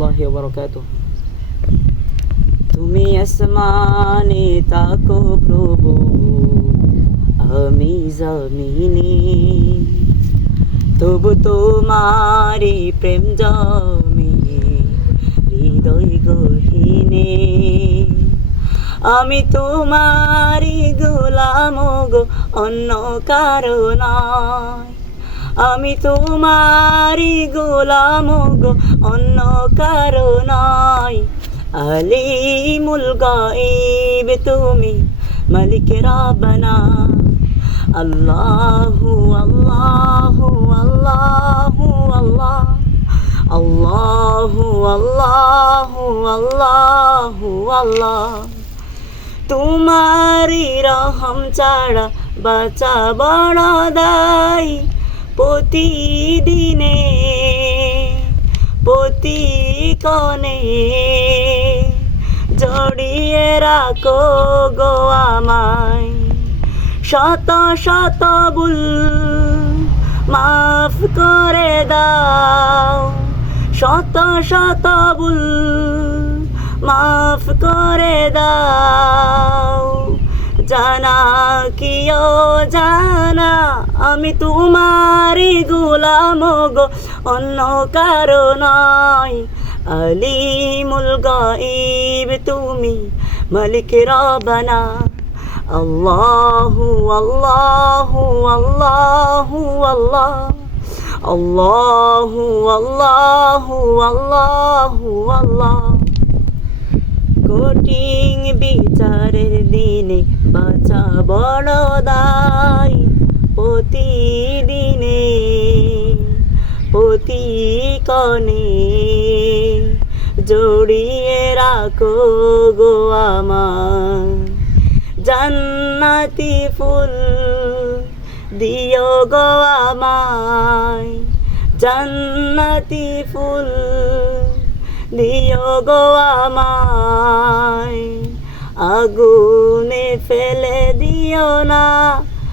রহমতুল্লাহি বারকাতুহ তুমি আসমানে তাকো প্রভু আমি জমিনে তবু তোমারি প্রেম জমে হৃদয় গহিনে আমি তোমারি গোলাম গো অন্য কারণ আমি তোমারি গোলাম গো, অন্য কারণ আলিমুল গাইব তুমি, মালিক রাবনা আল্লাহু আল্লাহু আল্লাহু, আল্লাহ। আল্লাহু আল্লাহু আল্লাহু, আল্লাহ। তোমারি রহম ছাড়া বাঁচা বড় দায়। প্রতিদিনে, প্রতিকণে জড়িয়ে রাখো গো আমায়। শত শত ভুল মাফ করে দাও। শত শত ভুল মাফ করে দাও। কিও জানা, আমি তোমারই গোলাম গো, অন্য কারও নয়। আলিমুল গাইব তুমি, মালিক রবানা আল্লাহু আল্লাহু আল্লাহু, আল্লাহ। আল্লাহু আল্লাহু আল্লাহু, আল্লাহ। কঠিন বিচারের দিনে বাঁচা প্রতিকণে জড়িয়ে রাখো গো জান্নাতি ফুল দিও গো আমায়। জান্নাতি ফুল দিও গো আমায়। আগুনে ফেলে দিও না